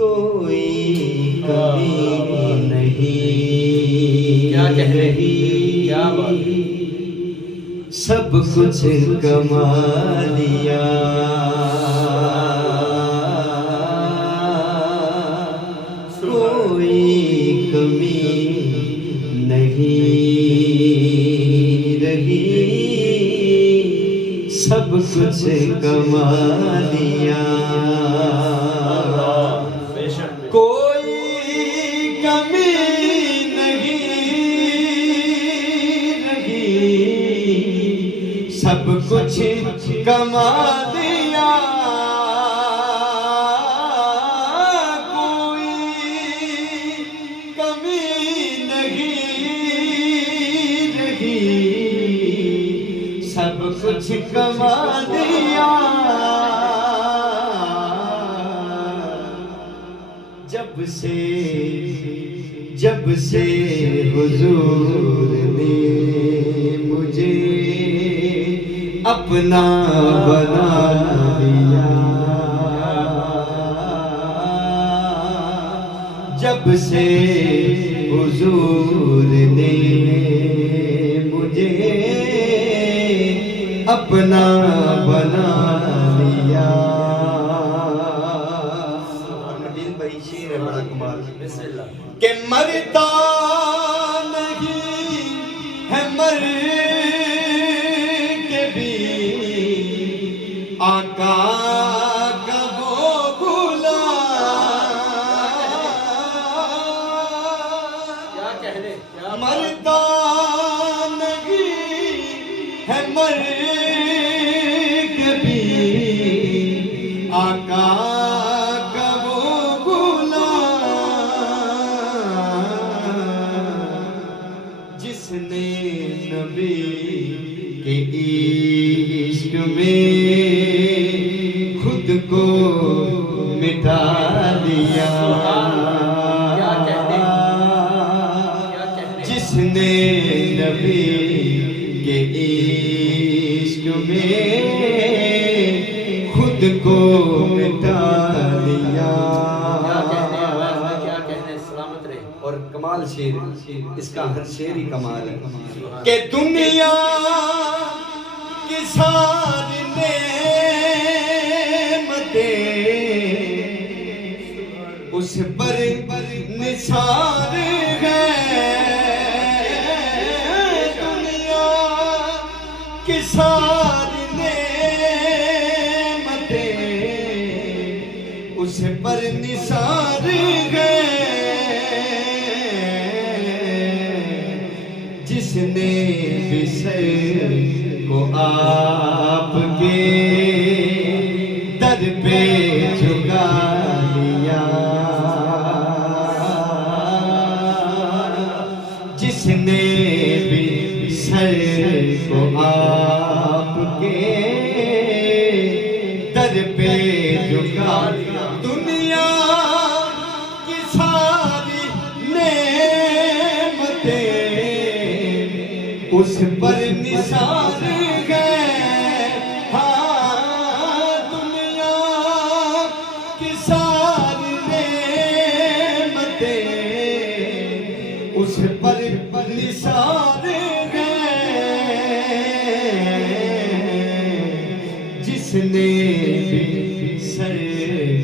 कोई कमी नहीं। क्या कह रही, क्या बात, सब कुछ कमा लिया। कोई कमी नहीं रही, सब कुछ कमा लिया। कोई कमी नहीं रही, सब कुछ कमा लिया। सब कुछ कमा दिया। जब से हुजूर ने मुझे अपना बना लिया। जब से हुजूर ने मुझे अपना बना लिया। नबील भाई शेर है बड़ा कमाल के मरता नहीं है मर के भी आका का वो गुलाम। क्या कहने, मरता नहीं है मर आका का वो गुलाम। जिसने नबी के इश्क में खुद को मिटा दिया। क्या कहने, जिसने नबी के इश्क में खुद को मिटा दिया। क्या कहने, सलामत रहे। और कमाल शेर, इसका हर शेर ही कमाल है कि दुनिया की सारी नेमतें उस पर निसार है। दुनिया की सारी उस पर निसार गए। जिसने विषय को आपके दर पे झुका लिया। जिसने विषय को आपके दर पे झुका लिया। दुनिया की सारी नेमतें उस पर निसार गए। हाँ, दुनिया की सारी नेमतें उस पर निसार गए। जिसने सर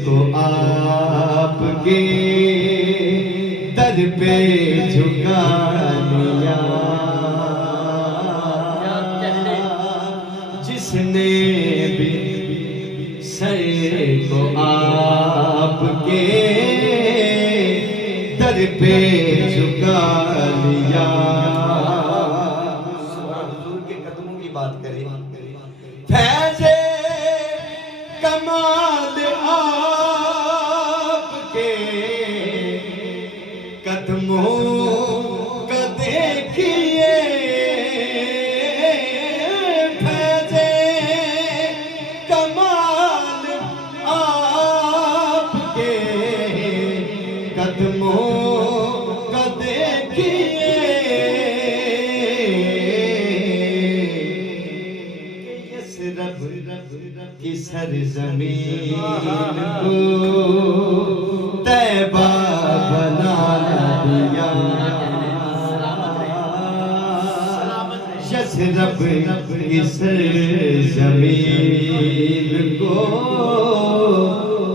को आपके दर पे झुका लिया। जिसने भी सर को आपके दर पे झुका लिया। हुजूर के कदमों की बात करें। फैज़े कमाल आपके कदमों का देखिए। फैज़े कमाल आपके कदमों का देखिए। यसरब की सरज़मीन को रब इस जमीन को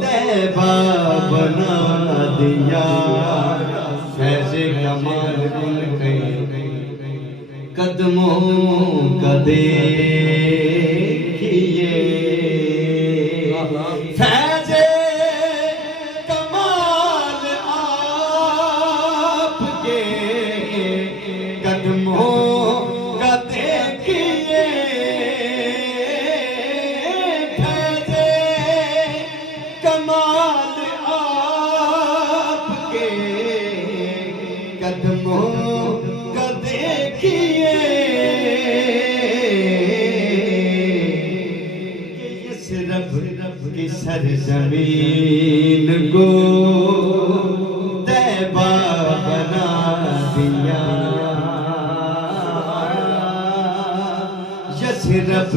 तैबा बना दिया। ऐसे कमाल कदमों का देखिए, फैज़े कमाल आपके कदमों का देखिए, फैज़े कमाल आपके कदमों का देखिए। रब की सरजमीन को तैबा बना दिया। यस रब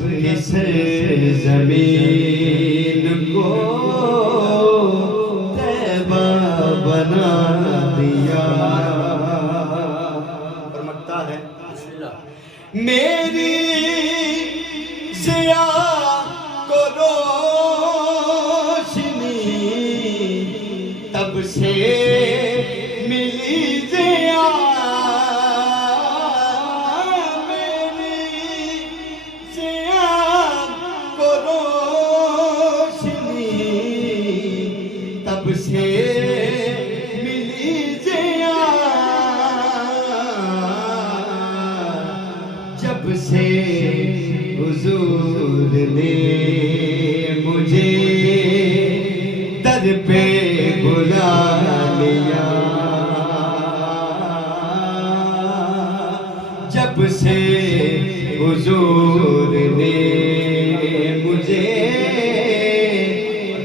की सरजमीन को तैबा बना दिया। और मकता है मेरी जिया को रोशनी तब से मिली जिया। मेरी जिया को रोशनी तब से मिली जिया। जब से हुजूर ने मुझे दर पे बुला लिया। जब से हुजूर ने मुझे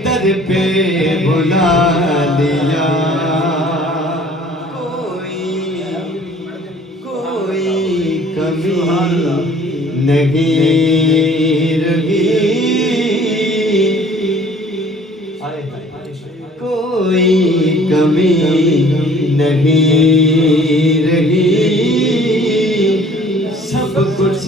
दर पे बुला लिया। कोई कमी नहीं रही, कोई कमी नहीं रही, सब कुछ